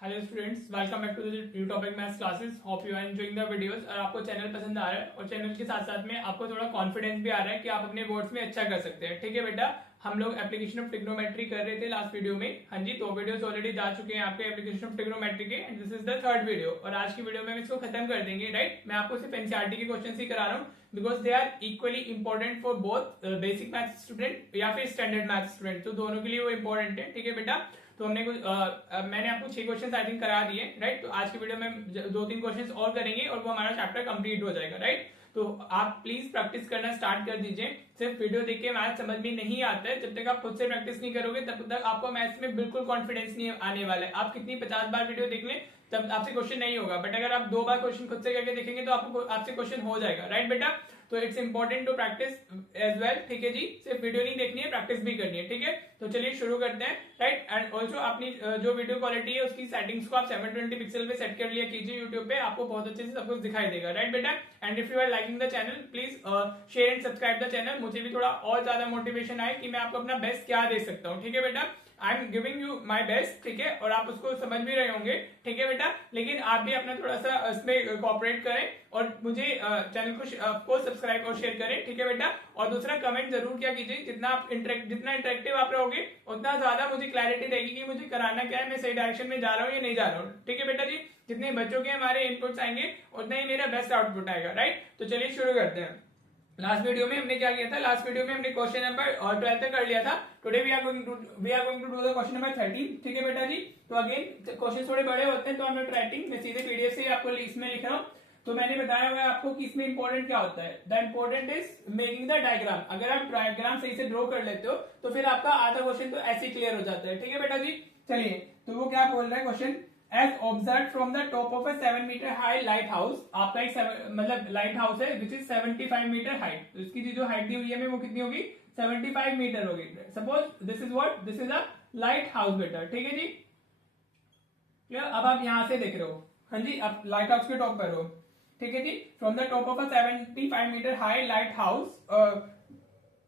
Hello students, welcome back to the new topic maths classes. Hope you are enjoying the videos और आपको channel पसंद आ रहा है और चैनल के साथ साथ में आपको थोड़ा कॉन्फिडेंस भी आ रहा है कि आप अपने बोर्ड्स में अच्छा कर सकते हैं। ठीक है बेटा, हम लोग एप्लीकेशन ऑफ ट्रिग्नोमेट्री कर रहे थे लास्ट वीडियो में। हाँ जी, 2 वीडियोस ऑलरेडी जा चुके हैं आपके एप्लीकेशन ऑफ ट्रिग्नोमेट्री के and this is the third video. और आज की वीडियो में हम इसको खत्म कर देंगे। राइट, मैं आपको सिर्फ एनसीईआरटी के क्वेश्चन ही करा रहा हूँ because they are equally important for both basic math student या फिर स्टैंडर्ड मैथ स्टूडेंट, तो दोनों के लिए वो इंपॉर्टेंट है। ठीक है बेटा, तो हमने कुछ मैंने आपको 6 क्वेश्चन आई थिंक करा दिए। राइट, तो आज की वीडियो में 2-3 क्वेश्चन और करेंगे और वो हमारा चैप्टर कंप्लीट हो जाएगा। राइट, तो आप प्लीज प्रैक्टिस करना स्टार्ट कर दीजिए। सिर्फ वीडियो देख के मैथ समझ में नहीं आता है, जब तक आप खुद से प्रैक्टिस नहीं करोगे तब तक आपको मैथ्स में बिल्कुल कॉन्फिडेंस नहीं आने वाला है। आप कितनी 50 बार वीडियो देख लें तब आपसे क्वेश्चन नहीं होगा, बट अगर आप 2 बार क्वेश्चन खुद से करके देखेंगे तो आपको आपसे क्वेश्चन हो जाएगा। राइट बेटा, तो it's important to practice as well. ठीक है जी, सिर्फ वीडियो नहीं देखनी है, प्रैक्टिस भी करनी है। ठीक है, तो चलिए शुरू करते हैं। राइट, एंड ऑल्सो अपनी जो वीडियो क्वालिटी है उसकी सेटिंग्स को आप 720 पिक्सल पे सेट कर लिया कीजिए यूट्यूब पे, आपको बहुत अच्छे से सब कुछ दिखाई देगा। राइट बेटा, and if you are liking the channel please share and subscribe the channel, मुझे भी थोड़ा और ज्यादा मोटिवेशन आए कि मैं आपको अपना बेस्ट क्या दे सकता हूँ। ठीक है बेटा, I am giving you my best. ठीक है, और आप उसको समझ भी रहे होंगे। ठीक है बेटा, लेकिन आप भी अपना थोड़ा सा इसमें कोऑपरेट करें और मुझे चैनल को सब्सक्राइब और शेयर करें। ठीक है बेटा, और दूसरा कमेंट जरूर क्या कीजिए, जितना इंटरेक्टिव आप रहोगे उतना ज्यादा मुझे क्लैरिटी रहेगी कि मुझे कराना क्या है, मैं सही डायरेक्शन में जा रहा हूँ या नहीं जा रहा हूँ। ठीक है बेटा जी, जितने बच्चों के हमारे इनपुट्स आएंगे उतना ही मेरा बेस्ट आउटपुट आएगा। राइट, तो चलिए शुरू करते हैं। लास्ट वीडियो में हमने क्या किया था, लास्ट वीडियो में हमने क्वेश्चन नंबर 12 तक कर लिया था। Today we are going to do the question number 13। ठीक है बेटा जी, तो अगेन क्वेश्चन थोड़े बड़े होते हैं तो हम नॉट राइटिंग, मैं सीधे पीडीएफ से आपको इसमें लिख रहा हूँ। तो मैंने बताया हुआ है आपको कि इसमें इंपॉर्टेंट क्या होता है। The important is making the diagram. अगर आप डायग्राम सही से ड्रॉ कर लेते हो तो फिर आपका आधा क्वेश्चन तो ऐसे क्लियर हो जाता है। ठीक है बेटा जी, चलिए तो वो क्या बोल रहा है question, as observe from the top of a 7 metre high lighthouse. आपका एक मतलब लाइट हाउस है विच इज 75 मीटर हाइट, तो इसकी जो हाइट दी हुई है वो कितनी होगी, 75 मीटर होगी। Suppose this is what, this is a light house बेटा। ठीक है जी, अब आप यहां से देख रहे हो। हाँ जी, आप लाइट हाउस के टॉप पर हो। ठीक है जी, from the top of a 75 metre high lighthouse.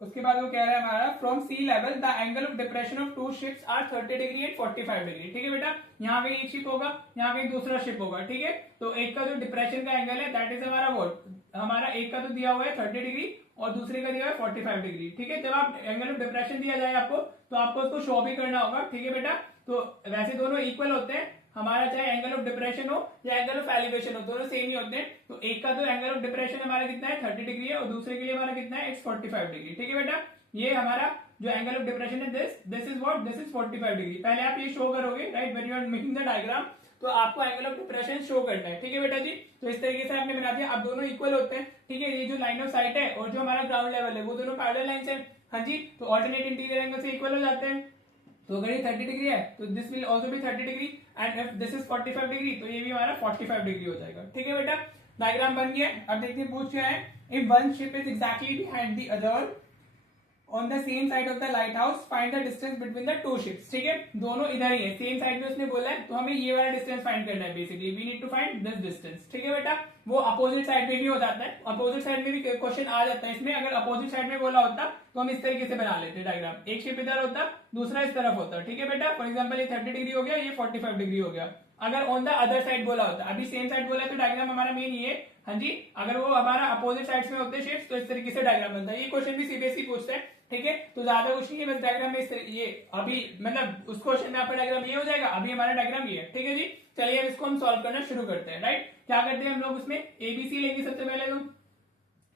उसके बाद वो कह रहा है हमारा from sea level the angle of depression of 2 ships are 30 degree and 45 degree. ठीक है बेटा, यहाँ पे एक शिप होगा, यहाँ पे दूसरा शिप होगा। ठीक है, तो एक का जो डिप्रेशन का एंगल है दैट इज हमारा वोट, हमारा एक का तो दिया हुआ है 30 डिग्री और दूसरे का दिया हुआ है 45 डिग्री। ठीक है, जब आप एंगल ऑफ डिप्रेशन दिया जाए आपको तो आपको उसको शो भी करना होगा। ठीक है बेटा, तो वैसे दोनों इक्वल होते हैं, हमारा चाहे एंगल ऑफ डिप्रेशन हो या एंगल ऑफ एलिवेशन हो दोनों सेम ही होते हैं। तो एक का तो एंगल ऑफ डिप्रेशन हमारा कितना है 30 डिग्री है और दूसरे के लिए हमारा कितना है 45 डिग्री। ठीक है बेटा, ये हमारा जो एंगल ऑफ डिप्रेशन है this is what, this is 45 degree. पहले आप ये शो करोगे। Right, when you are making the diagram तो आपको एंगल ऑफ डिप्रेशन शो करना है। ठीक है बेटा जी, तो इस तरीके से आपने बना दिया। अब दोनों इक्वल होते हैं। ठीक है, ये जो लाइन ऑफ साइट है और जो हमारा ग्राउंड लेवल है वो दोनों पैरेलल लाइंस है। हाँ जी, तो ऑल्टरनेट इंटीरियर एंगल से इक्वल हो जाते हैं। तो अगर ये 30 डिग्री है तो this will also be 30 degree and if this is 45 degree तो ये भी हमारा 45 डिग्री हो जाएगा। ठीक है बेटा, डायग्राम बन गया। अब देखिए पूछ क्या है, if one ship is exactly behind the other on the same side of the light house find the distance between the 2 ships. ठीक है, दोनों इधर ही है, सेम साइड में उसने बोला है तो हमें ये वाला डिस्टेंस फाइंड करना है। Basically we need to find this distance. ठीक है बेटा, वो अपोजिट साइड में भी हो जाता है, अपोजिट साइड में भी क्वेश्चन आ जाता है इसमें। अगर अपोजिट साइड में बोला होता तो हम इस तरीके से बना लेते डायग्राम, एक शिप इधर होता दूसरा इस तरफ होता। ठीक है बेटा, फॉर एग्जाम्पल ये 30 डिग्री हो गया, ये 45 डिग्री हो गया। अगर ऑन द अदर साइड बोला होता, अभी सेम साइड बोला है तो डायग्राम हमारा मेन ये। हाँ जी, अगर वो हमारा अपोजिट साइड्स में होते शिप्स तो इस तरीके से डायग्राम बनता है। ये क्वेश्चन भी सीबीएसई पूछते हैं। ठीक है, तो ज्यादा कुछ नहीं है, बस डायग्राम में ये अभी मतलब उस क्वेश्चन में आपका डायग्राम ये हो जाएगा, अभी हमारा डायग्राम ये है। ठीक है जी, चलिए अब इसको हम सॉल्व करना शुरू करते हैं। राइट, क्या करते हैं हम लोग उसमें एबीसी लेंगे सबसे पहले तो।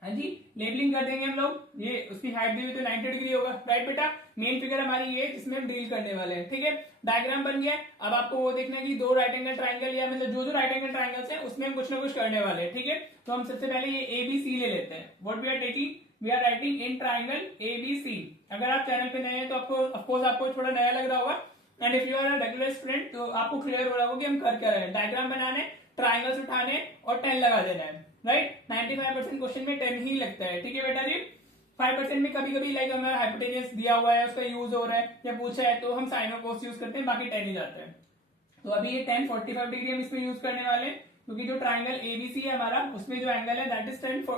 हाँ जी, लेबलिंग कर देंगे हम लोग। ये उसकी हाइट दी हुई तो 90 डिग्री होगा। राइट बेटा, मेन फिगर हमारी ये जिसमें हम डील करने वाले हैं। ठीक है, डायग्राम बन गया। अब आपको वो देखना है कि 2 राइट एंगल ट्राइंगल या मतलब जो राइट एंगल ट्राइंगल्स हैं उसमें हम कुछ ना कुछ करने वाले हैं। ठीक है, तो हम सबसे पहले ये एबीसी ले लेते हैं। What we are taking, we are writing in triangle ABC. अगर आप चैनल पे नए हैं तो आपको थोड़ा नया लग रहा होगा and if you are a regular student तो आपको क्लियर हो रहा होगा कि हम कर क्या रहे हैं। डायग्राम बनाने, ट्राइंगल्स उठाने और 10 लगा देना है। राइट, 95% क्वेश्चन में 10 ही लगता है। ठीक है बेटा जी, 5% में कभी कभी लाइक हमारा हाइपोटेनियस दिया हुआ है उसका यूज हो रहा है या पूछा है तो हम साइन ऑफ कोस यूज करते हैं, बाकी 10 ही जाते हैं। तो अभी ये 10 45 डिग्री हम इसमें यूज करने वाले हैं। क्योंकि जो ट्राइंगल एबीसी है हमारा उसमें जो एंगल है दैट इज 10,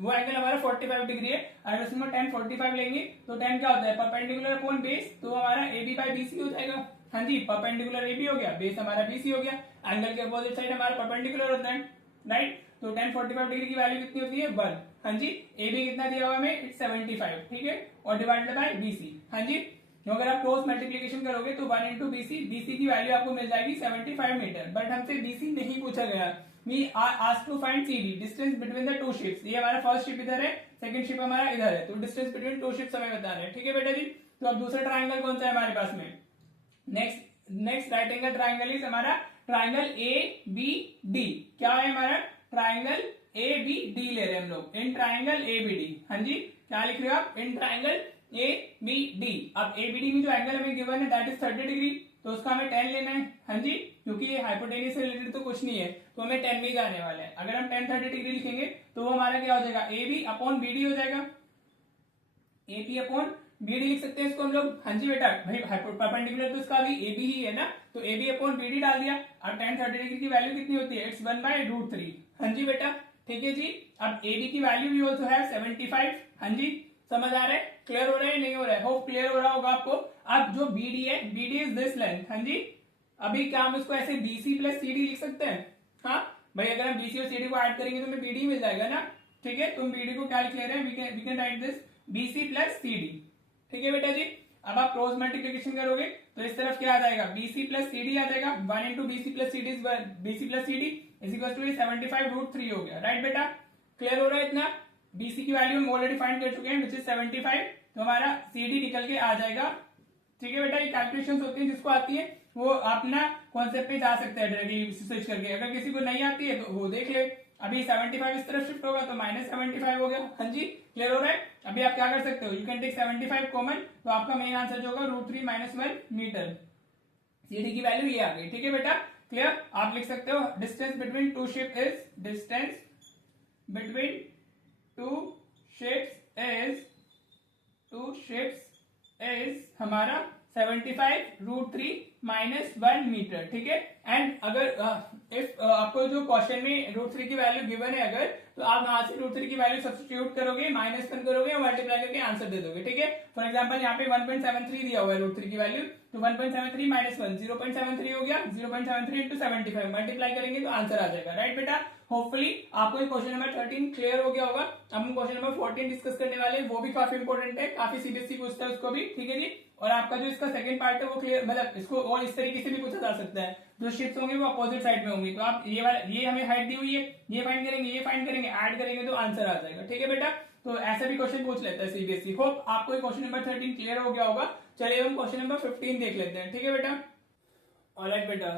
वो एंगल हमारा 45 डिग्री है। अगर उसमें 10 45 लेंगे तो 10 क्या होता है परपेंडिकुलर अपॉन बेस, तो हमारा AB बाय BC हो जाएगा। हाँ जी, परपेंडिकुलर AB हो गया, बेस हमारा BC हो गया, एंगल के अपोजिट साइड हमारा परपेंडिकुलर होता है, राइट। तो 10 45 डिग्री की वैल्यू कितनी होती है 1। हाँ जी, AB कितना दिया हुआ है हमें 75, ठीक है, और डिवाइडेड बाय BC। हाँ जी, तो अगर आप क्रॉस मल्टीप्लिकेशन करोगे तो 1 इंटू BC की वैल्यू आपको मिल जाएगी 75 मीटर। बट हमसे BC नहीं पूछा गया। We are asked to find CD, distance between the two ships. ये हमारा फर्स्ट शिप इधर है, सेकंड शिप हमारा इधर है, तो डिस्टेंस बिटवीन टू शिप्स हमें बताना है, ठीक है बेटा जी। तो अब दूसरा ट्राइंगल कौन सा है हमारे पास में, next right angle triangle is हमारा ट्राइंगल ABD। क्या है हमारा ट्राइंगल ABD ले रहे हैं हम लोग, इन ट्राइंगल ABD। हाँ जी, क्या लिख रहे हो आप, इन ट्राइंगल ABD। अब ABD में जो एंगल हमें गिवन है दैट इज 30 डिग्री, तो उसका हमें 10 लेना है। हाँ जी, क्योंकि ये हाइपोटेन्यूज से रिलेटेड तो कुछ नहीं है, तो हमें 10 में जाने वाला है। अगर हम 10 30 डिग्री लिखेंगे तो वो हमारा क्या हो जाएगा AB अपॉन BD हो जाएगा, AP अपॉन BD लिख सकते हैं इसको हम लोग। हाँ जी बेटा, भाई परपेंडिकुलर तो इसका भी AB ही है ना, तो AB अपॉन BD डाल दिया। अब 10 30 डिग्री की वैल्यू कितनी होती है, इट्स 1/√3। हाँ जी बेटा, ठीक है जी। अब AB की वैल्यू भी ऑल्सो है 75। हाँ जी, समझ आ रहा है, क्लियर हो रहा है नहीं हो रहा है, होप क्लियर हो रहा होगा आपको। अब जो BD है, BD इज दिस लेंथ। हाँ जी, अभी क्या हम इसको ऐसे BC प्लस CD लिख सकते हैं। हाँ भाई, अगर हम BC और CD को ऐड करेंगे तो हमें BD मिल जाएगा ना, ठीक है। तो हम BD को क्या लिख ले रहे हैं, we can write this BC plus CD, ठीक है बेटा जी। अब आप क्रॉस मल्टीप्लिकेशन करोगे तो इस तरफ क्या आ जाएगा, BC प्लस CD आ जाएगा। 1 into BC plus CD is equal to 75√3 हो गया, राइट बेटा, क्लियर हो रहा है इतना। BC की वैल्यू हम ऑलरेडी फाइंड कर चुके हैं विच इज 75, तो हमारा CD निकल के आ जाएगा, ठीक है बेटा। ये कैलकुलेशंस होती है, जिसको आती है वो अपना कॉन्सेप्ट पे जा सकता है डायरेक्टली स्विच करके, अगर किसी को नहीं आती है तो वो देख ले। अभी 75 इस तरफ शिफ्ट होगा तो -75 हो गया। हाँ जी, क्लियर हो रहा है। अभी आप क्या कर सकते हो, यू कैन टेक 75 कॉमन, तो आपका मेन आंसर जो होगा √3 - 1 मीटर। CD की वैल्यू ये आ गई, ठीक है बेटा, क्लियर। आप लिख सकते हो distance between two ship is, distance between two ships is हमारा 75√3 - 1 मीटर, ठीक है। एंड अगर इफ आपको जो क्वेश्चन में √3 की वैल्यू गिवन है अगर, तो आप वहां से √3 की वैल्यू सब्स्टिट्यूट करोगे, -1 करोगे और मल्टीप्लाई करके आंसर दे दोगे, ठीक है। फॉर एग्जांपल यहाँ पे 1.73 दिया हुआ है √3 की वैल्यू, तो 1.73 - 1 0.73 हो गया, 0.73 इंटू 75 मल्टीप्लाई करेंगे तो आंसर आ जाएगा, राइट बेटा। होपफुली आपको क्वेश्चन नंबर 13 क्लियर हो गया होगा। अब हम क्वेश्चन नंबर 14 डिस्कस करने वाले हैं, वो भी काफी इंपॉर्टेंट है, काफी सीबीएसई पूछता है उसको भी, ठीक है जी। और आपका जो इसका सेकंड पार्ट है वो क्लियर, मतलब इसको और इस तरीके से भी पूछा जा सकता है, जो शिफ्ट होंगे वो अपोजिट साइड में होंगी, तो आप ये हमें हाइट दी हुई है, ये फाइंड करेंगे, ऐड करेंगे तो आंसर आ जाएगा, ठीक है बेटा। तो ऐसा भी क्वेश्चन पूछ लेता है सीबीएसई। होप आपको क्वेश्चन नंबर 13 क्लियर हो गया होगा। चलिए हम क्वेश्चन नंबर 15 देख लेते हैं, ठीक है बेटा। ऑलराइट बेटा,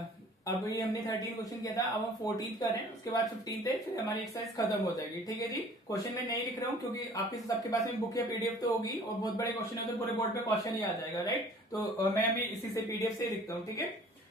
अब ये हमने 13 क्वेश्चन किया था, अब हम 14 कर रहे हैं, उसके बाद 15 थे, फिर हमारी एक्सरसाइज खत्म हो जाएगी, ठीक है जी। क्वेश्चन में नहीं लिख रहा हूँ क्योंकि आपके सबके पास में बुक या पीडीएफ तो होगी, और बहुत बड़े क्वेश्चन है तो पूरे बोर्ड पे क्वेश्चन ही आ जाएगा, राइट। तो मैं अभी इसी से पीडीएफ से लिखता हूँ, ठीक है।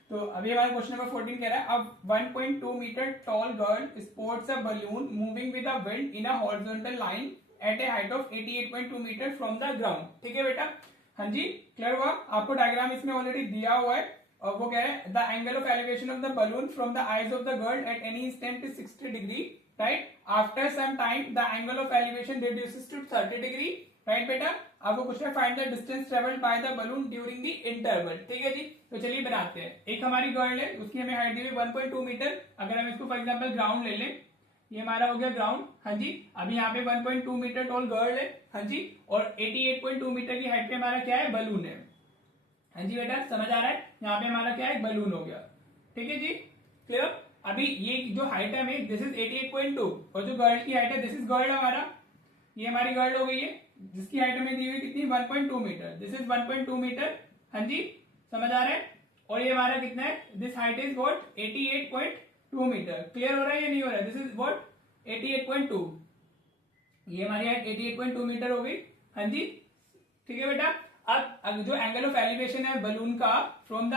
तो अभी हमारा क्वेश्चन नंबर 14 कह रहा है, अब 1.2 metre tall girl sports a balloon moving with a wind in a horizontal line at a height of 88.2 metre from the ground, ठीक है बेटा। हाँ जी, क्लियर हुआ। आपको डायग्राम इसमें ऑलरेडी दिया हुआ है, और वो क्या है, the angle of elevation of the balloon from the eyes of the girl at any instant is 60 degree, right. After some time the angle of elevation reduces to 30 degree, right बेटा। आपको कुछ है, find the distance travelled by the balloon during the interval, ठीक है जी। तो चलिए बनाते हैं। एक हमारी गर्ल है, उसकी हमें हाइट दी हुई 1.2 मीटर। अगर हम इसको फॉर एग्जाम्पल ग्राउंड ले लें, ये हमारा हो गया ग्राउंड। हाँ जी, अभी यहाँ पे 1.2 मीटर टॉल गर्ल है, हाँ जी, और 88.2 मीटर की हाइट पे हमारा क्या है, बलून है। हाँ जी बेटा, समझ आ रहा है। यहाँ पे हमारा क्या है, बलून हो गया, ठीक है जी, क्लियर। अभी ये जो हाइट है हमें, दिस इज 88.2, और जो गर्ल की हाइट है दिस इज गर्ल हमारा, ये हमारी गर्ल हो गई है, जिसकी हाइट हमें दी हुई कितनी, 1.2 मीटर, दिस इज 1.2 मीटर। हाँ जी, समझ आ रहा है। और ये हमारा कितना है, this height is what, 88.2 metre. Clear हो रहा है या नहीं हो रहा है, दिस इज व्हाट 88.2, ये हमारी हाइट 88.2 मीटर हो गई। हाँ जी, ठीक है बेटा। अब जो एंगल ऑफ एलिवेशन है बलून का from the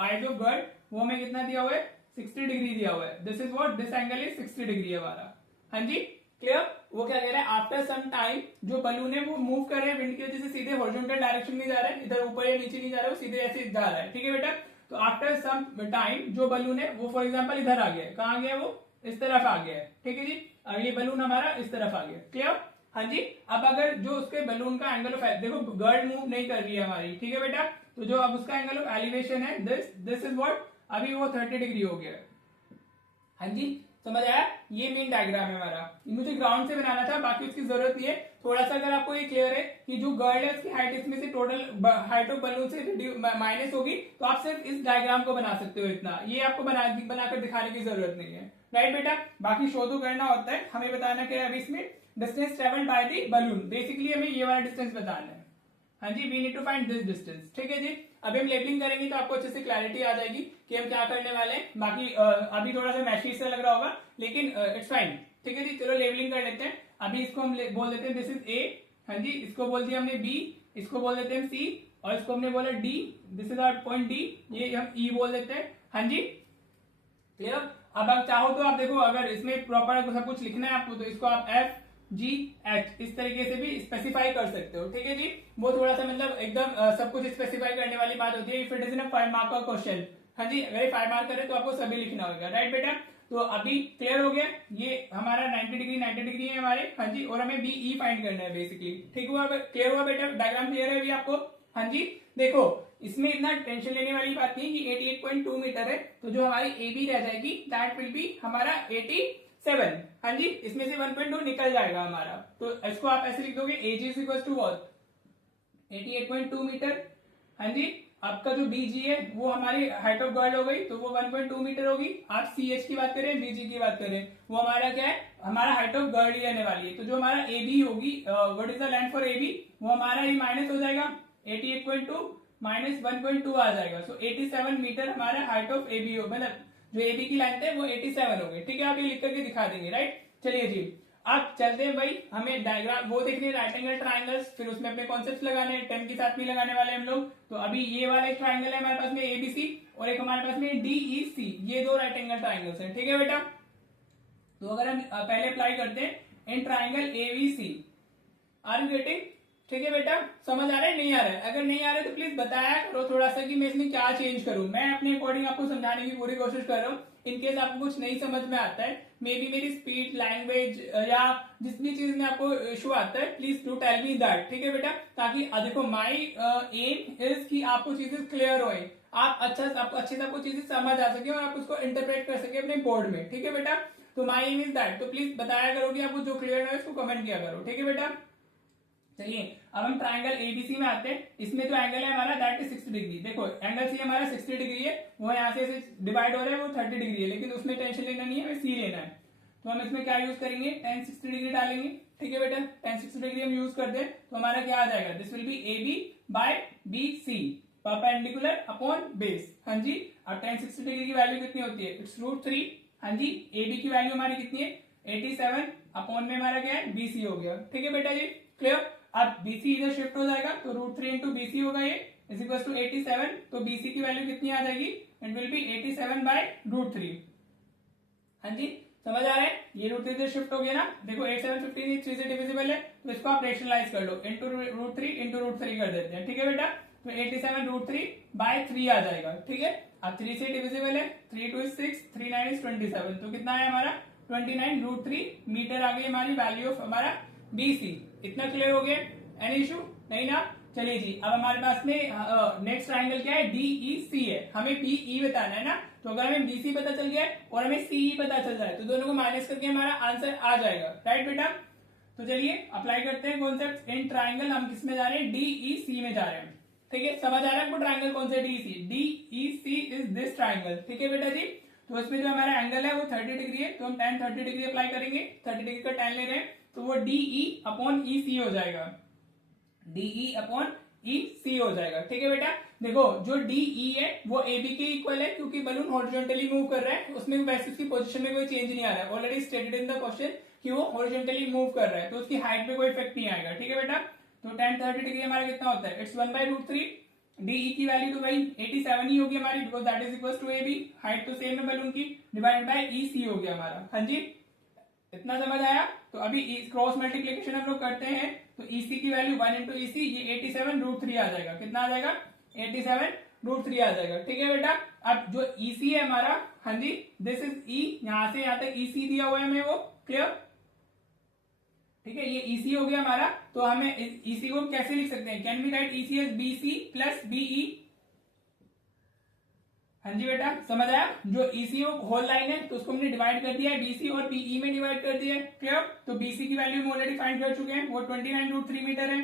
eyes of girl, वो हमें कितना दिया हुआ है, 60 डिग्री दिया हुआ है। This is what, this angle is 60 degree हमारा। हाँ जी, क्लियर। वो क्या कह रहा है, आफ्टर सम टाइम जो बलून है वो मूव कर रहे हैं विंड की वजह से, सीधे हॉरिजॉन्टल डायरेक्शन में जा रहा है, इधर ऊपर या नीचे नहीं जा रहा है, वो सीधे ऐसे जा रहा है, ठीक है बेटा। तो आफ्टर सम टाइम जो बलून है वो फॉर एग्जाम्पल इधर आ गया है, कहाँ आ गया वो, इस तरफ आ गया है, ठीक है जी। अब ये बलून हमारा इस तरफ आ गया, क्लियर। हाँ जी, अब अगर जो उसके बलून का एंगल ऑफ, देखो गर्ड मूव नहीं कर रही है हमारी, ठीक है बेटा, तो जो अब उसका एंगल ऑफ एलिवेशन है दिस इज व्हाट, अभी वो 30 डिग्री हो गया। हाँ जी, समझ आया। ये मेन डायग्राम है हमारा, मुझे ग्राउंड से बनाना था, बाकी उसकी जरूरत नहीं है। थोड़ा सा अगर आपको ये क्लियर है कि जो गर्ड है उसकी हाइट इसमें से टोटल हाइट ऑफ बलून से माइनस होगी, तो आप सिर्फ इस डायग्राम को बना सकते हो, इतना ये आपको बनाकर दिखाने की जरूरत नहीं है, राइट बेटा। बाकी शो तो करना होता है, हमें बताना क्या है अभी इसमें, distance travelled by the balloon, basically हमें ये वाला डिस्टेंस बताना है। हाँ जी, we need to find this distance, ठीक है जी। अभी हम लेबलिंग करेंगे तो आपको अच्छे से क्लैरिटी आ जाएगी कि हम क्या करने वाले हैं। बाकी अभी थोड़ा सा मैशी सा लग रहा होगा, लेकिन इट्स फाइन, ठीक है जी। चलो लेबलिंग कर लेते हैं। अभी इसको हम बोल देते हैं दिस इज ए, हाँ जी, इसको बोल दिया हमने बी, इसको बोल देते हैं सी, और इसको हमने बोला D, this is our point D, ये हम ई बोल देते हैं। हाँ जी, क्लियर। अब आप चाहो तो आप देखो, अगर इसमें प्रॉपर सब कुछ लिखना है आपको, तो इसको आप एफ जी एच इस तरीके से भी स्पेसिफाई कर सकते हो, ठीक है जी। वो थोड़ा सा मतलब एकदम सब कुछ स्पेसिफाई करने वाली बात होती है। If it is in a 5 mark का क्वेश्चन, हाँ जी, अगर 5 मार्क करे तो आपको सभी लिखना होगा, राइट बेटा। तो अभी क्लियर हो गया, ये हमारा 90 डिग्री है हमारे, हाँ जी, और हमें बी ई फाइंड करना है बेसिकली, ठीक हुआ, क्लियर हुआ बेटा, डायग्राम क्लियर है अभी आपको। हाँ जी, देखो इसमें इतना टेंशन लेने वाली बात नहीं कि 88.2 मीटर है, तो जो हमारी ए बी रह जाएगी दैट विल बी हमारा 87, हाँ जी, इसमें से 1.2 निकल जाएगा हमारा, तो इसको आप ऐसे लिख दोगे AG is equal to what 88.2 metre. हाँ जी, आपका जो बीजी है वो हमारी हाइट ऑफ गर्ड हो गई, तो वो 1.2 मीटर होगी। आप सी एच की बात करें, बीजी की बात करें, वो हमारा क्या है, हमारा हाइट ऑफ गर्ड ही रहने वाली है। तो जो हमारा ए बी होगी, what is the length for A B, वो हमारा ही माइनस हो जाएगा, 88.2 माइनस 1.2 आ जाएगा, सो 87 मीटर हमारा हाइट ऑफ ए बी हो, मतलब जो ए बी की लेंथ है वो 87 हो गई, ठीक है। आप ये लिख करके दिखा देंगे, राइट। चलिए जी, अब चलते हैं भाई, हमें डायग्राम वो देखने राइट एंगल ट्राइंगल्स, फिर उसमें अपने कॉन्सेप्ट्स लगाने हैं, 10 के साथ भी लगाने वाले हम लोग। तो अभी ये वाला एक ट्राइंगल है हमारे पास में एबीसी, और एक हमारे पास में डीईसी, ये दो राइट एंगल ट्राइंगल्स हैं, ठीक है बेटा। तो अगर हम पहले अप्लाई करते हैं in triangle ABC, are you getting, ठीक है बेटा, समझ आ रहा है नहीं आ रहा है? अगर नहीं आ रहा है तो प्लीज बताया करो थोड़ा सा कि मैं इसमें क्या चेंज करूं। मैं अपने अकॉर्डिंग आपको समझाने की पूरी कोशिश कर रहा हूँ। इनकेस आपको कुछ नहीं समझ में आता है, मे बी मेरी स्पीड, लैंग्वेज या जिस भी चीज में आपको इशू आता है, please do tell me that, ठीक है बेटा। ताकि देखो माई एम इज कि आपको चीजें क्लियर हो, आप अच्छे से आपको चीजें समझ आ सके और आप उसको इंटरप्रेट कर सके अपने बोर्ड में, ठीक है बेटा। तो माई एम इज दैट, तो प्लीज बताया करो कि आपको जो क्लियर है उसको कमेंट किया करो, ठीक है बेटा। चलिए अब हम ट्राइंगल एबीसी में आते हैं। इसमें जो एंगल है हमारा दैट इज 60 डिग्री। देखो एंगल सी हमारा 60 डिग्री है, वो यहाँ से डिवाइड हो रहा है, वो 30 डिग्री है, लेकिन उसमें टेंशन लेना नहीं है, हमें सी लेना है। तो हम इसमें क्या यूज करेंगे, tan 60 डिग्री डालेंगे, ठीक है बेटा। tan 60 डिग्री हम यूज कर दें तो हमारा क्या आ जाएगा, this will be A B by B C perpendicular upon base. हाँ जी, अब tan 60 डिग्री की वैल्यू कितनी होती है, इट्स √3। हाँ जी, ए बी की वैल्यू हमारी कितनी है 87, अपॉन में हमारा क्या है बीसी हो गया, ठीक है बेटा जी, क्लियर। अब बीसी इधर शिफ्ट हो जाएगा तो √3 इंटू बीसी होगा, ये इज इक्वल टू 87। तो बीसी की वैल्यू कितनी आ जाएगी, इट विल बी 87 बाय √3। हाँ जी, समझ आ रहा है, ये √3 इधर शिफ्ट हो गया ना। देखो 8715 3 से डिविजिबल है, तो इसको आप रेशनलाइज कर लो, इंटू √3 इंटू √3 कर देते हैं, ठीक है बेटा। तो 87 √3 बाय 3 आ जाएगा, ठीक है। अब 3 से डिविजिबल है, 3 2 6, 3 9 27, तो कितना है हमारा 29 √3 मीटर आ गई हमारी वैल्यू ऑफ हमारा बीसी। इतना क्लियर हो गया, एनी इशू नहीं ना। चलिए जी, अब हमारे पास में नेक्स्ट ट्राइंगल क्या है, डीईसी है, हमें बीई बताना है ना। तो अगर हमें बीसी पता चल गया और हमें सीई पता चल जाए तो दोनों को माइनस करके हमारा आंसर आ जाएगा, राइट बेटा। तो चलिए अप्लाई करते हैं कॉन्सेप्ट इन ट्राइंगल। हम किस में जा रहे हैं, डीईसी में जा रहे हैं, ठीक है। समझ आ रहा है आपको ट्राइंगल कौन सा, डीईसी इज दिस ट्राइंगल, ठीक है बेटा जी। तो इसमें जो हमारा एंगल है वो 30 डिग्री है, तो हम tan 30 डिग्री अप्लाई करेंगे, 30 डिग्री का tan ले रहे हैं, तो वो डीई अपॉन ई सी हो जाएगा, डीई अपॉन ई सी हो जाएगा, ठीक है बेटा। देखो जो डीई है वो ए बी के इक्वल है, क्योंकि बलून हॉरिजॉन्टली मूव कर रहा है, उसमें वैसे उसकी पोजीशन में कोई चेंज नहीं आ रहा है, already stated in the question कि वो हॉरिजॉन्टली मूव कर रहा है, तो उसकी हाइट पे कोई इफेक्ट नहीं आएगा, ठीक है बेटा। तो tan 30 डिग्री हमारा कितना होता है, इट्स 1 बाय √3। डीई की वैल्यू तो भाई 87 ही होगी हमारी, because that is equal to A B, height तो सेम है बलून की, डिवाइड बाय ई सी हो गया हमारा। हाँ जी, इतना समझ आया। तो अभी क्रॉस मल्टीप्लीकेशन हम लोग करते हैं, तो ईसी की वैल्यू 1 इंटू ईसी, ये 87 √3 आ जाएगा, कितना आ जाएगा 87 √3 आ जाएगा। ठीक है बेटा, अब जो EC है हमारा, हाँ जी, दिस इज E, यहां से यहां तक EC दिया हुआ है हमें, वो क्लियर। ठीक है, ये EC हो गया हमारा। तो हमें EC को कैसे लिख सकते हैं, can we write EC as BC plus BE। हाँ जी बेटा, समझ आया। जो EC होल लाइन है तो उसको हमने डिवाइड कर दिया है BC और BE में डिवाइड कर दिया है, क्लियर। तो BC की वैल्यू हम ऑलरेडी फाइंड कर चुके हैं, वो 29√3 मीटर है।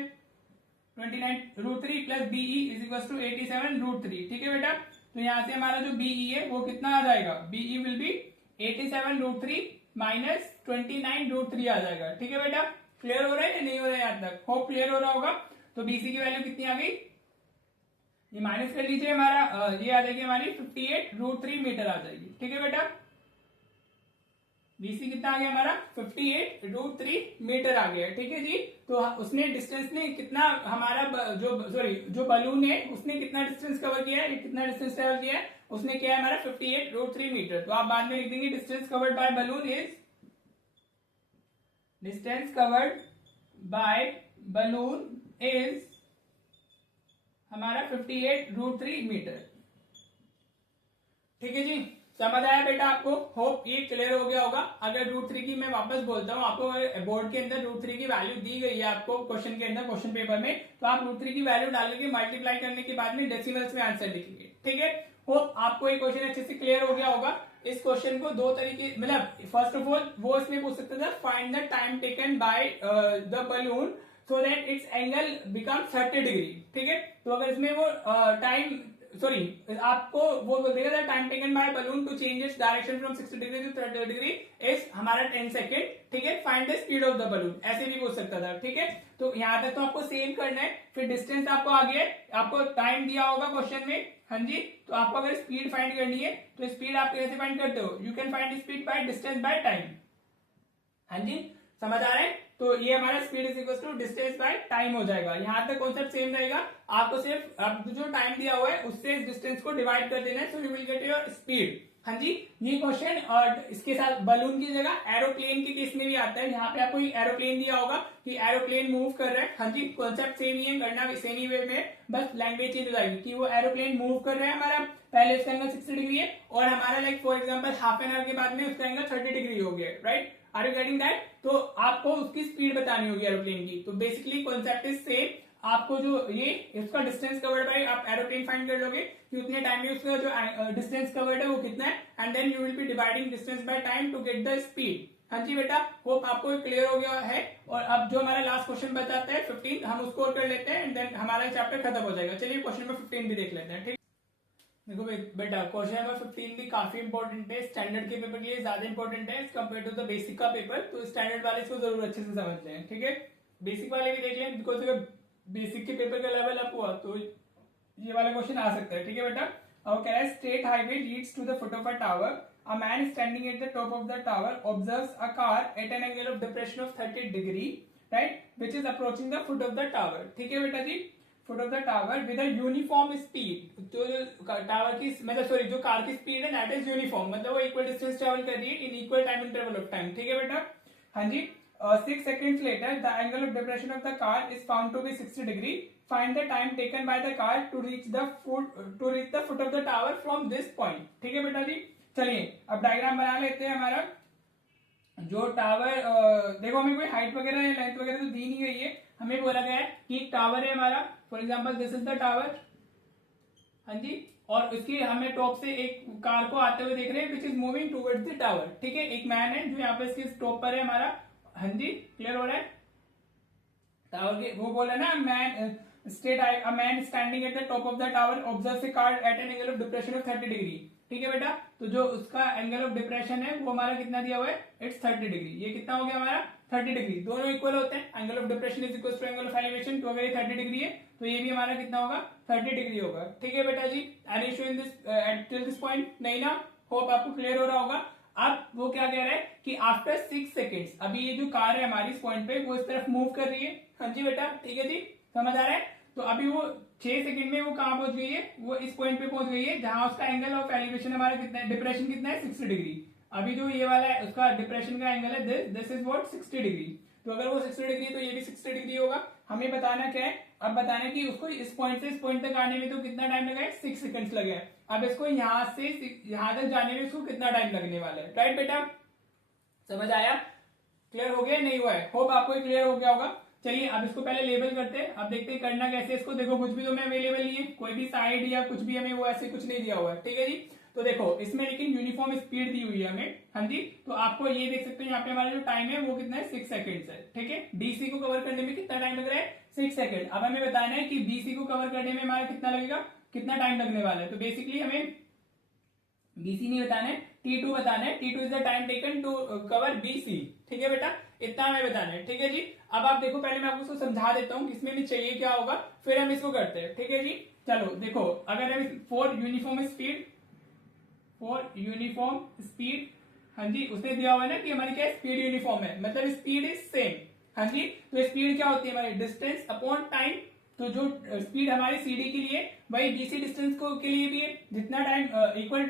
29√3 plus BE is equal to 87√3। ठीक है बेटा, तो यहां से हमारा जो BE है वो कितना आ जाएगा, BE विल बी 87√3 माइनस 29√3 आ जाएगा। ठीक है बेटा, क्लियर हो रहा है या नहीं हो रहा है यहाँ तक, होप क्लियर हो रहा होगा। तो BC की वैल्यू कितनी आ गई, ये माइनस कर लीजिए, हमारा ये आ जाएगी हमारी 58√3 मीटर आ जाएगी। ठीक है बेटा, BC कितना आ गया हमारा 58√3 मीटर आ गया। ठीक है जी, तो उसने डिस्टेंस ने कितना हमारा जो बलून है उसने कितना डिस्टेंस कवर किया है, कितना डिस्टेंस ट्रेवल किया है, उसने किया है हमारा 58√3 मीटर। तो आप बाद में लिख देंगे distance covered by balloon is, distance covered by balloon is हमारा 58√3 मीटर। ठीक है जी, समझ आया बेटा आपको, होप ये क्लियर हो गया होगा। अगर √3 की मैं वापस बोलता हूँ आपको, बोर्ड के अंदर √3 की वैल्यू दी गई है आपको क्वेश्चन के अंदर, क्वेश्चन पेपर में, तो आप √3 की वैल्यू डाल के मल्टीप्लाई करने के बाद में डेसिमल्स में आंसर लिखेंगे। ठीक है, होप आपको ये क्वेश्चन अच्छे से क्लियर हो गया होगा। इस क्वेश्चन को दो तरीके, मतलब फर्स्ट ऑफ ऑल वो इसमें पूछ सकते थे, find the time taken by the balloon so that it's angle become 30 degree. ठीक है, तो अगर इसमें वो आपको वो बोल देगा time taken by balloon to change its direction from 60 degree to 30 degree is हमारा 10 सेकेंड। ठीक है, find the speed of the balloon, ऐसे भी पूछ सकता था। ठीक है, तो यहां तक तो आपको सेम करना है। फिर डिस्टेंस आपको आगे आपको टाइम दिया होगा क्वेश्चन में, हाँ जी, तो आपको अगर स्पीड फाइंड करनी है तो स्पीड आप कैसे फाइंड करते हो, you can find speed by distance by time. हाँ जी, समझ आ रहा है। तो ये हमारा speed is equal to distance by time हो जाएगा। यहां तक कॉन्सेप्ट सेम रहेगा, आपको सिर्फ अब जो टाइम दिया हुआ है उससे इस डिस्टेंस को डिवाइड कर देना है, so you will get your speed. हाँ जी, ये क्वेश्चन और इसके साथ बलून की जगह एरोप्लेन के केस में भी आता है। यहाँ पे आपको एरोप्लेन दिया होगा कि एरोप्लेन मूव कर रहा है। हाँ जी, कॉन्सेप्ट सेम ही है, करना सेम ही वे में, बस लैंग्वेज चेंज हो जाएगी कि वो एरोप्लेन मूव कर रहा है हमारा, पहले उसका एंगल 60 डिग्री है और हमारा like for example half an hour के बाद में उसका एंगल 30 डिग्री हो गया, right, are you getting that. तो आपको उसकी स्पीड बतानी होगी एरोप्लेन की। तो बेसिकली कॉन्सेप्ट इज सेम, आपको जो ये इसका डिस्टेंस कवर्ड बाय आप एरोप्लेन फाइंड कर लोगे कि उतने टाइम में उसका जो डिस्टेंस कवर्ड है वो कितना है, and then you will be dividing distance by time to get the speed. हाँ जी बेटा, होप आपको क्लियर हो गया है। और अब जो हमारा लास्ट क्वेश्चन बचाता है 15, हम उसको और कर लेते हैं एंड देन हमारा चैप्टर खत्म हो जाएगा। चलिए क्वेश्चन नंबर 15 भी देख लेते हैं। ठीक, देखो बेटा क्वेश्चन नंबर 15 भी काफी इंपॉर्टेंट है, स्टैंडर्ड के पेपर के लिए ज्यादा इंपॉर्टेंट है कंपेयर टू द बेसिक का पेपर। तो स्टैंडर्ड वाले इसको जरूर अच्छे से समझ लें। ठीक है, बेसिक वाले भी देख लें, बिकॉज अगर बेसिक के पेपर का लेवल अप हुआ तो ये वाला क्वेश्चन आ सकता है। ठीक है बेटा, और कह रहा है straight highway leads to the foot of a tower, a man standing at the top of the tower observes a car at an angle of depression of 30 degree, right, which is approaching the foot of the tower. ठीक है बेटा जी, foot of the tower with a uniform speed, जो tower की मतलब sorry जो car की speed है दैट इज यूनिफॉर्म, मतलब वो इक्वल डिस्टेंस ट्रेवल कर रही है in equal time interval of time. ठीक है बेटा, हाँ जी, 6 seconds later the angle of depression of the car is found to be 60 degree. Find the time taken by the car to reach the foot of the tower from this point. ठीक है बेटा जी, चलिए अब diagram बना लेते हैं। हमारा जो टावर देखो हमें कोई हाइट वगैरह या लेंथ वगैरह तो दी नहीं गई है, हमें बोला गया है कि एक टावर है हमारा, for example this is the tower, हाँ जी, और इसकी हमें टॉप से एक कार को आते हुए देख रहे हैं which is moving towards the tower. ठीक है, एक मैन है जो यहाँ पे इसके टॉप पर है हमारा, हाँ जी, क्लियर हो रहा है। टावर के वो बोला ना, man a man standing at the top of the tower observes a car at an angle of depression of 30 degree. ठीक है बेटा, तो जो उसका एंगल ऑफ डिप्रेशन है वो हमारा कितना दिया हुआ है, इट्स 30 डिग्री। ये कितना हो गया हमारा 30 डिग्री, दोनों इक्वल होते हैं, angle of depression is equal to angle of elevation. तो अगर ये 30 डिग्री है तो ये भी हमारा कितना होगा 30 डिग्री होगा। ठीक है बेटा जी, any issue in this till this point, नहीं ना, होप आपको क्लियर हो रहा होगा। अब वो क्या कह रहा है कि आफ्टर 6 सेकेंड्स, अभी ये जो कार है हमारी इस पॉइंट पे वो इस तरफ मूव कर रही है। हाँ जी बेटा, ठीक है जी, समझ आ रहा है। तो अभी वो 6 सेकंड में वो कहां पहुंच गई है, वो इस पॉइंट पे पहुंच गई है जहां उसका एंगल ऑफ एलिवेशन हमारा कितना है, डिप्रेशन कितना है 60 डिग्री। अभी जो ये वाला है उसका डिप्रेशन का एंगल है दिस इज व्हाट 60 डिग्री। तो अगर वो 60 डिग्री तो ये भी 60 डिग्री होगा। हमें बताना क्या है अब बताना है कि उसको इस पॉइंट से इस पॉइंट तक आने में तो कितना टाइम लगा है, 6 सेकंड्स लगे हैं। अब इसको यहां से यहां तक जाने में इसको कितना टाइम लगने वाला है, राइट बेटा, समझ आया, क्लियर हो गया नहीं हुआ है, होप आपको क्लियर हो गया होगा। चलिए अब इसको पहले लेबल करते हैं। अब देखते हैं करना कैसे इसको। देखो कुछ भी तो हमें अवेलेबल नहीं है, कोई भी साइड या कुछ भी हमें वो ऐसे कुछ नहीं दिया हुआ है, ठीक है जी। तो देखो इसमें लेकिन यूनिफॉर्म स्पीड दी हुई है हमें, हाँ जी। तो आपको ये देख सकते हो यहाँ पे हमारा जो टाइम है वो कितना है, 6 सेकंड्स है, ठीक है। डीसी को कवर करने में कितना टाइम लग रहा है, 6 सेकंड। अब हमें बताना है कि बीसी को कवर करने में हमारा कितना लगेगा, कितना टाइम लगने वाला है। तो बेसिकली हमें बीसी नहीं बताना है, T2 बताना है। T2 is the time taken to cover BC, ठीक है बेटा, इतना हमें बताना है, ठीक है जी। अब आप देखो पहले मैं आपको इसको समझा देता हूँ इसमें भी चाहिए क्या होगा, फिर हम इसको करते हैं, ठीक है जी। चलो देखो, अगर हम फॉर यूनिफॉर्म स्पीड, हाँ जी, उसने दिया हुआ है ना कि हमारी क्या स्पीड यूनिफॉर्म है, मतलब स्पीड इज सेम, हाँ जी। तो स्पीड क्या होती है हमारी, डिस्टेंस अपॉन टाइम। तो जो स्पीड हमारी सीडी के लिए वही बीसी डिस्टेंस को के लिए भी है, जितना टाइम इक्वल।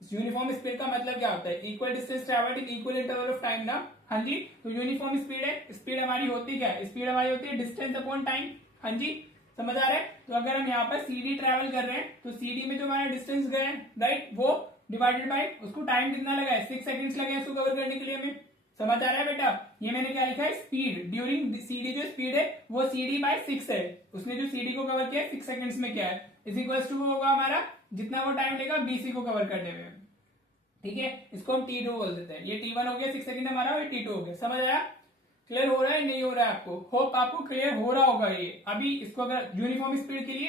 यूनिफॉर्म स्पीड का मतलब क्या होता है, equal distance travelled in equal interval of time ना, हाँ जी। तो यूनिफॉर्म स्पीड है, स्पीड हमारी होती क्या है, स्पीड हमारी होती है डिस्टेंस अपॉन टाइम, हाँ जी, समझ आ रहा है। तो अगर हम यहाँ पर सीडी ट्रेवल कर रहे हैं तो सीडी में जो हमारा डिस्टेंस गया है, राइट, वो डिवाइडेड बाय उसको टाइम कितना लगा है, 6 सेकंड्स लगे हैं उसको कवर करने के लिए हमें, समझ आ रहा है बेटा। ये मैंने क्या लिखा है, स्पीड ड्यूरिंग सीडी, जो स्पीड है वो सीडी बाय 6 है, उसने जो सीडी को कवर किया है 6 सेकंड्स में क्या है, इज इक्वल टू होगा हमारा जितना वो टाइम लेगा बीसी को कवर करने में, ठीक है। इसको हम T2 बोल देते हैं। ये T1 हो गया 6 सेकंड हमारा, और T2 हो गया, समझ आया, क्लियर हो रहा है नहीं हो रहा है आपको, होप आपको क्लियर हो रहा होगा ये। अभी इसको अगर यूनिफॉर्म स्पीड के लिए,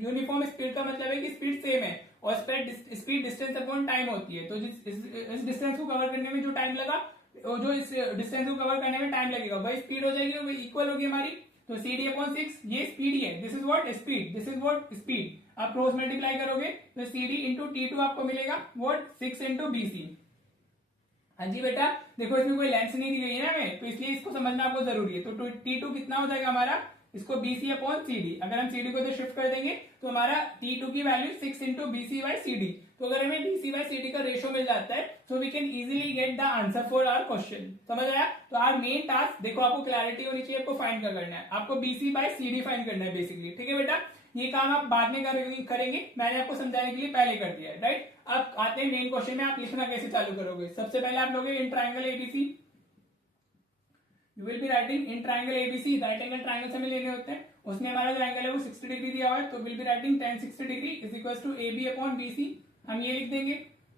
यूनिफॉर्म स्पीड का मतलब है कि स्पीड सेम है और स्पीड डिस्टेंस अपॉन टाइम होती है। तो इस डिस्टेंस को कवर करने में जो टाइम लगा, जो इस डिस्टेंस को कवर करने में टाइम लगेगा वही स्पीड हो जाएगी, वही इक्वल होगी हमारी। तो CD अपॉन 6 ये स्पीड ही है, this is what speed, this is what speed. आप क्रॉस मल्टीप्लाई करोगे तो CD इंटू T2 आपको मिलेगा व्हाट 6 इंटू BC, हाँ जी बेटा। देखो इसमें कोई लेंथ नहीं दी गई है ना हमें, तो इसलिए इसको समझना आपको जरूरी है। तो T2 कितना हो जाएगा हमारा, इसको BC अपॉन CD, अगर हम CD को तो शिफ्ट कर देंगे तो हमारा T2 की वैल्यू 6 इंटू BC बाई CD। तो अगर हमें BC बाई CD का रेशियो मिल जाता है तो we can easily get the answer for our question, समझ आया। तो आवर मेन टास्क, देखो आपको क्लैरिटी होनी चाहिए, आपको फाइंड क्या करना है, आपको BC बाई CD फाइंड करना है बेसिकली, ठीक है बेटा। ये काम आप बाद में करेंगे, मैंने आपको समझाने के लिए पहले कर दिया है, राइट। अब आते हैं मेन क्वेश्चन में, आप लिखना कैसे चालू करोगे। सबसे पहले आप लोगे इन triangle ABC, you will be writing in triangle ABC, right angle triangle हमें लेने होते हैं, उसमें हमारा जो एंगल है वो 60 डिग्री दिया हुआ है, तो will be writing tan 60 degree is equal to AB upon BC, हम ये लिख देंगे,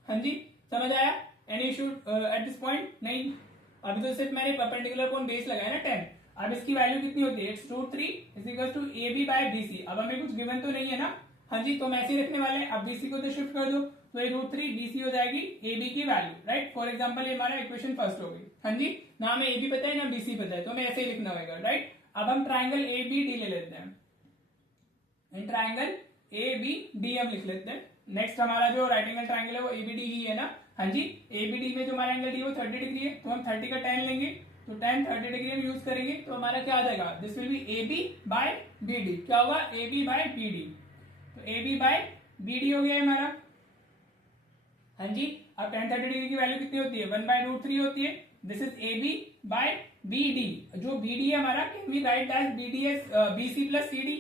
हाँ जी, समझ आया। Any issue at this point, नहीं, अभी तो सिर्फ मैंने परपेंडिकुलर कोण बेस लगाया ना 10। अब इसकी वैल्यू कितनी होती है, it's √3 is equal to AB by BC। अब हमें कुछ गिवन तो नहीं है ना, हाँ जी, तो हम ऐसे ही रखने वाले हैं। अब BC को तो शिफ्ट कर दो, तो ये √3 BC हो जाएगी AB की वैल्यू, राइट। फॉर एग्जांपल ये हमारा इक्वेशन फर्स्ट हो गई, हाँ जी, ना हमें AB पता है ना BC पता है, तो हमें ऐसे ही लिखना होगा, राइट। अब हम ट्राइंगल ABD ले लेते हैं, इन ट्राइंगल ABD हम लिख लेते हैं। नेक्स्ट हमारा जो राइट एंगल ट्राइंगल है वो ABD ही है ना, हाँ जी। ABD में जो हमारा एंगल डी वो 30 डिग्री है, तो हम 30 का tan लेंगे, तो tan 30 डिग्री में यूज करेंगे, तो हमारा क्या आ जाएगा, this will be AB by BD, क्या होगा AB बाय BD, तो AB बाय BD हो गया हमारा, हाँ जी। अब tan 30 डिग्री की वैल्यू कितनी होती है, 1/√3 होती है, this is AB by BD। जो BD है हमारा, can we write as BD as BC plus CD,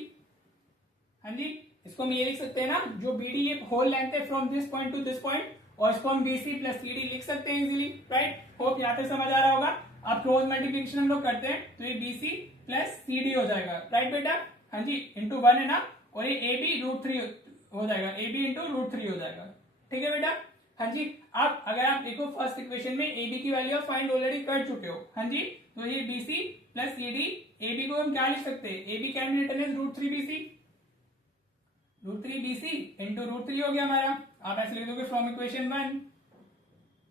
हाँ जी। इसको हम ये लिख सकते हैं ना, जो BD ये होल लेंथ है from this point two this point, और इसको हम BC प्लस CD लिख सकते हैं इजीली, राइट। होप यहाँ तक समझ आ रहा होगा। अब क्रॉस मल्टीप्लिकेशन हम लोग करते हैं तो ये BC प्लस CD हो जाएगा, राइट बेटा, हाँ जी, इंटू 1 है ना, और ये AB √3 हो जाएगा, AB इंटू √3 हो जाएगा, ठीक है बेटा, हाँ जी। अब अगर आप देखो फर्स्ट इक्वेशन में AB की वैल्यू आप फाइंड ऑलरेडी कर चुके हो, हाँ जी। तो ये BC प्लस CD, AB को हम क्या लिख सकते हैं, AB can be written as √3BC, √3BC into √3 हो गया हमारा। आप ऐसे लिख दोगे फ्रॉम इक्वेशन 1,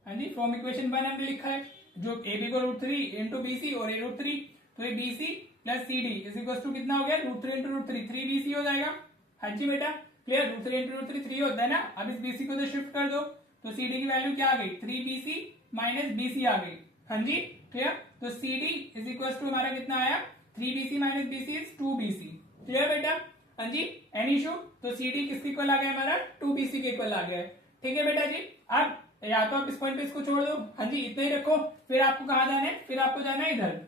हाँ जी, फ्रॉम इक्वेशन 1 हमने लिखा है, जो AB को √3 इंटू BC और A √3, तो ये BC plus CD is equal to कितना हो गया, √3 इंटू √3 3BC हो जाएगा, हाँ जी बेटा, क्लियर। √3 इंटू √3 3 होता है ना। अब इस BC को तो शिफ्ट कर दो, तो CD की वैल्यू क्या आ गई, 3BC माइनस BC आ गई, हाँ जी, क्लियर। तो CD इज इक्वल टू हमारा कितना आया, 3BC minus BC is 2BC, clear बेटा, हाँ जी। एनी इशू, तो CD किसके इक्वल आ गया हमारा, 2BC के इक्वल आ गया है, ठीक है बेटा जी। अब या तो आप इस पॉइंट पे इसको छोड़ दो, हाँ जी, इतना ही रखो, फिर आपको कहाँ जाना है, फिर आपको जाना है इधर,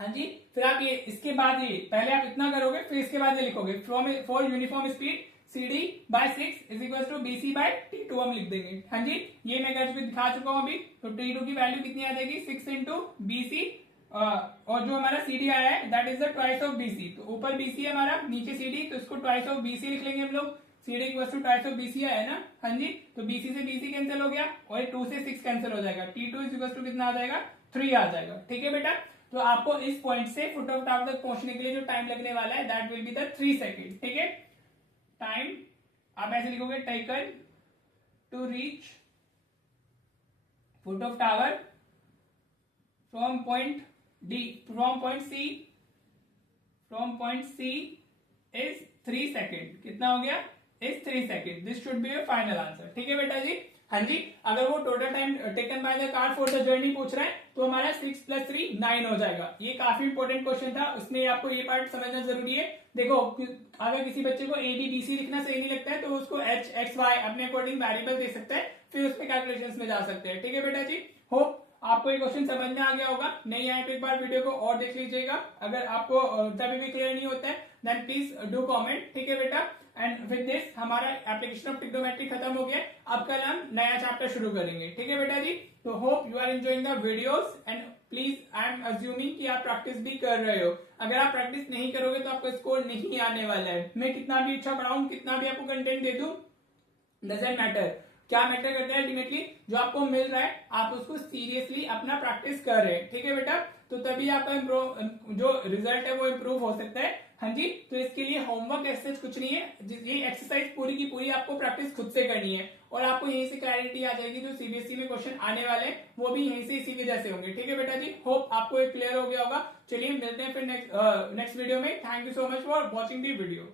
हाँ जी, फिर आप ये इसके बाद ये पहले आप इतना करोगे, फिर इसके बाद ये लिखोगे from for uniform speed CD by 6 is equal to BC by T2 हम लिख देंगे। हाँ जी, ये मैं कर दिखा चुका हूं अभी। तो T2 की वैल्यू कितनी आ जाएगी 6 इंटू BC, और जो हमारा CD आया है that is the twice of BC। तो ऊपर BC है हमारा, नीचे CD, तो इसको ट्वाइस ऑफ BC लिख लेंगे हम लोग। CD equal to twice of BC आया है ना। हाँ जी, तो BC से BC कैंसिल हो गया और 2 से 6 कैंसिल हो जाएगा। T2 इज इक्वल टू कितना आ जाएगा 3 आ जाएगा। ठीक है बेटा, तो आपको इस पॉइंट से फुट ऑफ टावर तक पहुंचने के लिए जो टाइम लगने वाला है that will be the 3 second. ठीक है, टाइम आप ऐसे लिखोगे taken to reach foot of tower from point D from point C is 3 second. कितना हो गया is 3 second. This should be your final answer. ठीक है बेटा जी। हाँ जी, अगर वो total time taken by the car for the journey पूछ रहा है तो हमारा 6 + 3 9 हो जाएगा। ये काफी इंपॉर्टेंट क्वेश्चन था, उसमें आपको ये पार्ट समझना जरूरी है। देखो, अगर किसी बच्चे को ABBC लिखना सही नहीं लगता है तो उसको H X Y अपने अकॉर्डिंग वेरिएबल दे सकता है, फिर उसमें कैलकुलेशंस में जा सकते हैं। ठीक है बेटा जी, होप आपको ये क्वेश्चन समझ में आ गया होगा। नहीं आए तो एक बार वीडियो को और देख लीजिएगा। अगर आपको तभी भी क्लियर नहीं होता है देन प्लीज डू कमेंट। ठीक है बेटा, एंड विद दिस हमारा एप्लीकेशन ऑफ ट्रिग्नोमेट्री खत्म हो गया। अब कल हम नया चैप्टर शुरू करेंगे। ठीक है बेटा जी, तो hope you are enjoying the videos and please I am assuming कि आप प्रैक्टिस भी कर रहे हो। अगर आप प्रैक्टिस नहीं करोगे तो आपको स्कोर नहीं आने वाला है। मैं कितना भी अच्छा पढ़ाऊं, कितना भी आपको कंटेंट दे दूं, डजंट मैटर। क्या मैटर करता है अल्टीमेटली जो आपको मिल रहा है आप उसको सीरियसली अपना प्रैक्टिस कर रहे हैं। ठीक है बेटा, तो तभी आपका जो रिजल्ट है वो इम्प्रूव हो सकता है। हाँ जी, तो इसके लिए होमवर्क ऐसे कुछ नहीं है, ये एक्सरसाइज पूरी की पूरी आपको प्रैक्टिस खुद से करनी है और आपको यहीं से क्लैरिटी आ जाएगी। जो CBSE में क्वेश्चन आने वाले हैं वो भी यहीं से इसी वजह से होंगे। ठीक है बेटा जी, होप आपको ये क्लियर हो गया होगा। चलिए मिलते हैं फिर नेक्स्ट वीडियो में। Thank you so much for watching the video.